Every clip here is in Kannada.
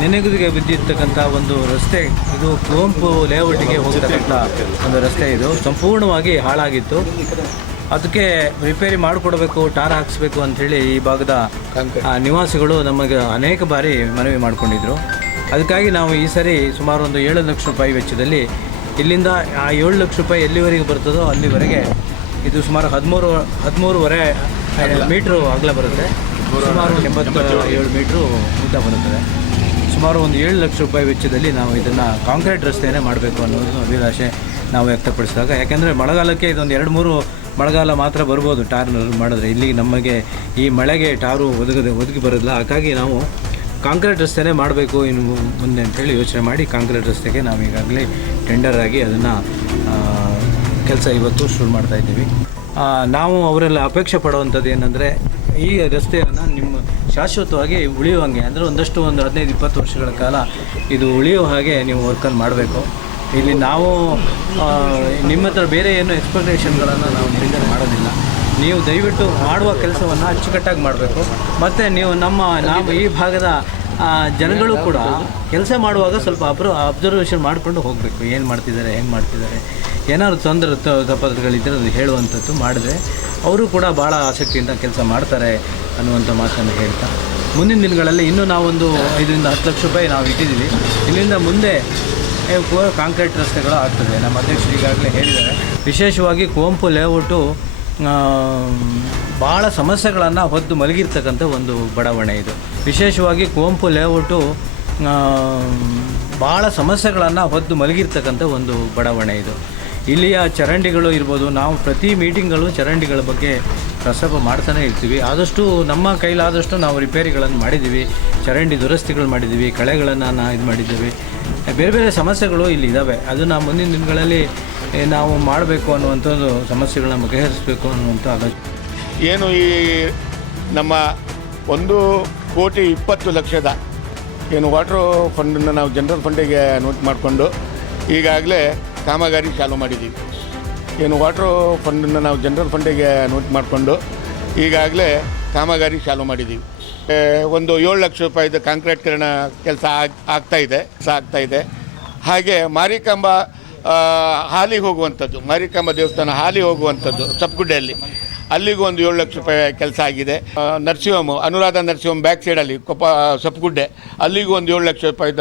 ನೆನೆಗುದಿಗೆ ಬಿದ್ದಿರ್ತಕ್ಕಂಥ ಒಂದು ರಸ್ತೆ. ಇದು ಕುವೆಂಪು ಲೇಔಟ್ಗೆ ಹೋಗ್ತಕ್ಕಂಥ ಒಂದು ರಸ್ತೆ. ಇದು ಸಂಪೂರ್ಣವಾಗಿ ಹಾಳಾಗಿತ್ತು. ಅದಕ್ಕೆ ರಿಪೇರಿ ಮಾಡಿಕೊಡ್ಬೇಕು, ಟಾರ್ ಹಾಕಿಸ್ಬೇಕು ಅಂಥೇಳಿ ಈ ಭಾಗದ ನಿವಾಸಿಗಳು ನಮಗೆ ಅನೇಕ ಬಾರಿ ಮನವಿ ಮಾಡಿಕೊಂಡಿದ್ರು. ಅದಕ್ಕಾಗಿ ನಾವು ಈ ಸರಿ ಸುಮಾರು ಒಂದು 7 ಲಕ್ಷ ರೂಪಾಯಿ ವೆಚ್ಚದಲ್ಲಿ ಇಲ್ಲಿಂದ ಆ 7 ಲಕ್ಷ ರೂಪಾಯಿ ಎಲ್ಲಿವರೆಗೆ ಬರ್ತದೋ ಅಲ್ಲಿವರೆಗೆ ಇದು ಸುಮಾರು 13.5 ಮೀಟ್ರು ಅಗಲ ಬರುತ್ತೆ. ಸುಮಾರು 87 ಮೀಟ್ರು ಉದ್ದ ಬರುತ್ತದೆ. ಸುಮಾರು ಒಂದು 7 ಲಕ್ಷ ರೂಪಾಯಿ ವೆಚ್ಚದಲ್ಲಿ ನಾವು ಇದನ್ನು ಕಾಂಕ್ರೀಟ್ ರಸ್ತೆಯೇ ಮಾಡಬೇಕು ಅನ್ನೋದು ಅಭಿಲಾಷೆ ನಾವು ವ್ಯಕ್ತಪಡಿಸಿದಾಗ, ಯಾಕೆಂದರೆ ಮಳೆಗಾಲಕ್ಕೆ ಇದೊಂದು 2-3 ಮಳೆಗಾಲ ಮಾತ್ರ ಬರ್ಬೋದು ಟಾರ್ ಮಾಡಿದ್ರೆ. ಇಲ್ಲಿ ನಮಗೆ ಈ ಮಳೆಗೆ ಟಾರು ಒದಗಿ ಬರೋದಿಲ್ಲ. ಹಾಗಾಗಿ ನಾವು ಕಾಂಕ್ರೀಟ್ ರಸ್ತೆನೇ ಮಾಡಬೇಕು ಇನ್ನು ಮುಂದೆ ಅಂತೇಳಿ ಯೋಚನೆ ಮಾಡಿ ಕಾಂಕ್ರೀಟ್ ರಸ್ತೆಗೆ ನಾವು ಈಗಾಗಲೇ ಟೆಂಡರ್ ಆಗಿ ಅದನ್ನು ಕೆಲಸ ಇವತ್ತು ಶುರು ಮಾಡ್ತಾಯಿದ್ದೀವಿ. ನಾವು ಅವರೆಲ್ಲ ಅಪೇಕ್ಷೆ ಪಡುವಂಥದ್ದು ಏನಂದರೆ, ಈ ರಸ್ತೆಯನ್ನು ನಿಮ್ಮ ಶಾಶ್ವತವಾಗಿ ಉಳಿಯುವಂಗೆ, ಅಂದರೆ ಒಂದು 15-20 ವರ್ಷಗಳ ಕಾಲ ಇದು ಉಳಿಯೋ ಹಾಗೆ ನೀವು ವರ್ಕನ್ನು ಮಾಡಬೇಕು. ಇಲ್ಲಿ ನಾವು ನಿಮ್ಮ ಹತ್ರ ಬೇರೆ ಏನು ಎಕ್ಸ್ಪೆಕ್ಟೇಷನ್ಗಳನ್ನು ನಾವು ನಿರೀಕ್ಷೆ ಮಾಡೋದಿಲ್ಲ. ನೀವು ದಯವಿಟ್ಟು ಮಾಡುವ ಕೆಲಸವನ್ನು ಅಚ್ಚುಕಟ್ಟಾಗಿ ಮಾಡಬೇಕು. ಮತ್ತು ನಾವು ಈ ಭಾಗದ ಜನಗಳು ಕೂಡ ಕೆಲಸ ಮಾಡುವಾಗ ಸ್ವಲ್ಪ ಅಬ್ಸರ್ವೇಷನ್ ಮಾಡಿಕೊಂಡು ಹೋಗಬೇಕು. ಏನು ಮಾಡ್ತಿದ್ದಾರೆ, ಹೆಂಗೆ ಮಾಡ್ತಿದ್ದಾರೆ, ಏನಾದ್ರು ತೊಂದರೆ ತಪ್ಪಗಳಿದ್ದರೆ ಅದು ಹೇಳುವಂಥದ್ದು ಮಾಡಿದ್ರೆ ಅವರು ಕೂಡ ಭಾಳ ಆಸಕ್ತಿಯಿಂದ ಕೆಲಸ ಮಾಡ್ತಾರೆ ಅನ್ನುವಂಥ ಮಾತನ್ನು ಹೇಳ್ತಾ, ಮುಂದಿನ ದಿನಗಳಲ್ಲಿ ಇನ್ನೂ ನಾವೊಂದು 5-10 ಲಕ್ಷ ರೂಪಾಯಿ ನಾವು ಇಟ್ಟಿದ್ದೀವಿ. ಇಲ್ಲಿಂದ ಮುಂದೆ ಕಾಂಕ್ರೀಟ್ ರಸ್ತೆಗಳು ಆಗ್ತದೆ. ನಮ್ಮ ಅಧ್ಯಕ್ಷರು ಈಗಾಗಲೇ ಹೇಳಿದ್ದಾರೆ. ವಿಶೇಷವಾಗಿ ಕುವೆಂಪು ಲೇಔಟು ಭಾಳ ಸಮಸ್ಯೆಗಳನ್ನು ಹೊತ್ತು ಮಲಗಿರ್ತಕ್ಕಂಥ ಒಂದು ಬಡಾವಣೆ ಇದು. ವಿಶೇಷವಾಗಿ ಕುವೆಂಪು ಲೇಔಟು ಭಾಳ ಸಮಸ್ಯೆಗಳನ್ನು ಹೊತ್ತು ಮಲಗಿರ್ತಕ್ಕಂಥ ಒಂದು ಬಡಾವಣೆ ಇದು. ಇಲ್ಲಿಯ ಚರಂಡಿಗಳು ಇರ್ಬೋದು, ನಾವು ಪ್ರತಿ ಮೀಟಿಂಗ್ಗಳು ಚರಂಡಿಗಳ ಬಗ್ಗೆ ಪ್ರಸ್ತಾಪ ಮಾಡ್ತಾನೆ ಇರ್ತೀವಿ. ಆದಷ್ಟು ನಮ್ಮ ಕೈಲಾದಷ್ಟು ನಾವು ರಿಪೇರಿಗಳನ್ನು ಮಾಡಿದ್ದೀವಿ, ಚರಂಡಿ ದುರಸ್ತಿಗಳು ಮಾಡಿದ್ದೀವಿ, ಕಳೆಗಳನ್ನು ಇದು ಮಾಡಿದ್ದೀವಿ. ಬೇರೆ ಬೇರೆ ಸಮಸ್ಯೆಗಳು ಇಲ್ಲಿ ಇದ್ದಾವೆ. ಅದನ್ನು ಮುಂದಿನ ದಿನಗಳಲ್ಲಿ ನಾವು ಮಾಡಬೇಕು ಅನ್ನುವಂಥದ್ದು, ಸಮಸ್ಯೆಗಳನ್ನ ಬಗೆಹರಿಸಬೇಕು ಅನ್ನುವಂಥ ಆಲೋಚನೆ. ಏನು ಈ ನಮ್ಮ 1,20,00,000 ಏನು ವಾಟ್ರ್ ಫಂಡನ್ನು ನಾವು ಜನರಲ್ ಫಂಡಿಗೆ ನೋಟ್ ಮಾಡಿಕೊಂಡು ಈಗಾಗಲೇ ಕಾಮಗಾರಿ ಚಾಲೂ ಮಾಡಿದ್ದೀವಿ. ಏನು ವಾಟ್ರ್ ಫಂಡನ್ನು ನಾವು ಜನರಲ್ ಫಂಡಿಗೆ ನೋಟ್ ಮಾಡಿಕೊಂಡು ಈಗಾಗಲೇ ಕಾಮಗಾರಿ ಚಾಲೂ ಮಾಡಿದ್ದೀವಿ. ಒಂದು 7 ಲಕ್ಷ ರೂಪಾಯಿದು ಕಾಂಕ್ರೀಟ್ಕರಣ ಕೆಲಸ ಆಗ್ತಾಯಿದೆ. ಹಾಗೆ ಮಾರಿಕಾಂಬ ಹಾಲಿಗೆ ಹೋಗುವಂಥದ್ದು, ಮಾರಿಕಾಂಬ ದೇವಸ್ಥಾನ ಹಾಲಿ ಹೋಗುವಂಥದ್ದು ಸಪ್ಗುಡ್ಡೆಯಲ್ಲಿ, ಅಲ್ಲಿಗೂ ಒಂದು 7 ಲಕ್ಷ ರೂಪಾಯಿ ಕೆಲಸ ಆಗಿದೆ. ನರ್ಸಿಂಗ್ ಅನುರಾಧ ನರ್ಸಿಂಗ್ ಬ್ಯಾಕ್ ಸೈಡಲ್ಲಿ ಸಪ್ಗುಡ್ಡೆ, ಅಲ್ಲಿಗೂ ಒಂದು 7 ಲಕ್ಷ ರೂಪಾಯಿದ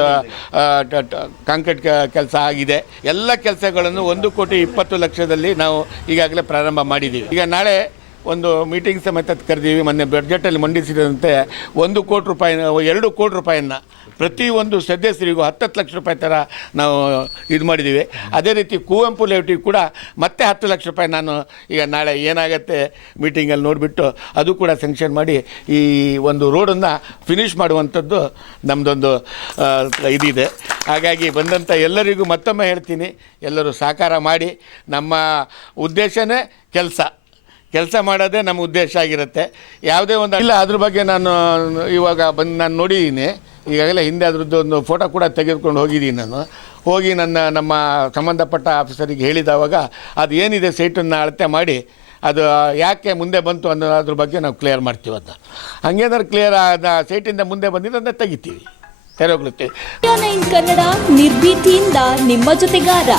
ಕಾಂಕ್ರೀಟ್ ಕೆಲಸ ಆಗಿದೆ. ಎಲ್ಲ ಕೆಲಸಗಳನ್ನು 1,20,00,000 ನಾವು ಈಗಾಗಲೇ ಪ್ರಾರಂಭ ಮಾಡಿದ್ದೀವಿ. ಈಗ ನಾಳೆ ಒಂದು ಮೀಟಿಂಗ್ ಸಮೇತ ಕರೆದೀವಿ. ಮೊನ್ನೆ ಬಜೆಟಲ್ಲಿ ಮಂಡಿಸಿದಂತೆ 1 ಕೋಟಿ ರೂಪಾಯಿ 2 ಕೋಟಿ ರೂಪಾಯಿಯನ್ನು ಪ್ರತಿಯೊಂದು ಸದಸ್ಯರಿಗೂ 10 ಲಕ್ಷ ರೂಪಾಯಿ ಥರ ನಾವು ಇದು ಮಾಡಿದ್ದೀವಿ. ಅದೇ ರೀತಿ ಕುವೆಂಪು ಲೇಔಟಿಗೆ ಕೂಡ ಮತ್ತೆ 10 ಲಕ್ಷ ರೂಪಾಯಿ ನಾನು ಈಗ ನಾಳೆ ಏನಾಗುತ್ತೆ ಮೀಟಿಂಗಲ್ಲಿ ನೋಡಿಬಿಟ್ಟು ಅದು ಕೂಡ ಸ್ಯಾಂಕ್ಷನ್ ಮಾಡಿ ಈ ಒಂದು ರೋಡನ್ನು ಫಿನಿಷ್ ಮಾಡುವಂಥದ್ದು ನಮ್ಮದೊಂದು ಇದಿದೆ. ಹಾಗಾಗಿ ಬಂದಂಥ ಎಲ್ಲರಿಗೂ ಮತ್ತೊಮ್ಮೆ ಹೇಳ್ತೀನಿ, ಎಲ್ಲರೂ ಸಹಕಾರ ಮಾಡಿ. ನಮ್ಮ ಉದ್ದೇಶನೇ ಕೆಲಸ ಮಾಡೋದೇ ನಮ್ಮ ಉದ್ದೇಶ ಆಗಿರುತ್ತೆ. ಯಾವುದೇ ಒಂದು ಇಲ್ಲ ಅದ್ರ ಬಗ್ಗೆ ನಾನು ಇವಾಗ ನಾನು ನೋಡಿದ್ದೀನಿ. ಈಗಾಗಲೇ ಹಿಂದೆ ಅದರದ್ದು ಒಂದು ಫೋಟೋ ಕೂಡ ತೆಗೆದುಕೊಂಡು ಹೋಗಿದ್ದೀನಿ. ನಾನು ಹೋಗಿ ನಮ್ಮ ಸಂಬಂಧಪಟ್ಟ ಆಫೀಸರಿಗೆ ಹೇಳಿದವಾಗ ಅದು ಏನಿದೆ ಸೈಟನ್ನು ಅಳತೆ ಮಾಡಿ ಅದು ಯಾಕೆ ಮುಂದೆ ಬಂತು ಅನ್ನೋದ್ರ ಬಗ್ಗೆ ನಾವು ಕ್ಲಿಯರ್ ಮಾಡ್ತೀವಿ. ಅಂತ ಹಂಗೇನಾದ್ರು ಕ್ಲಿಯರ್ ಆದ ಸೈಟಿಂದ ಮುಂದೆ ಬಂದಿದ್ದು ಅದನ್ನ ತೆಗಿತೀವಿ, ತೆರವುಗೊಳ್ಳುತ್ತೀವಿ. ಕನ್ನಡ ನಿರ್ಭೀತಿಯಿಂದ ನಿಮ್ಮ ಜೊತೆಗಾರ.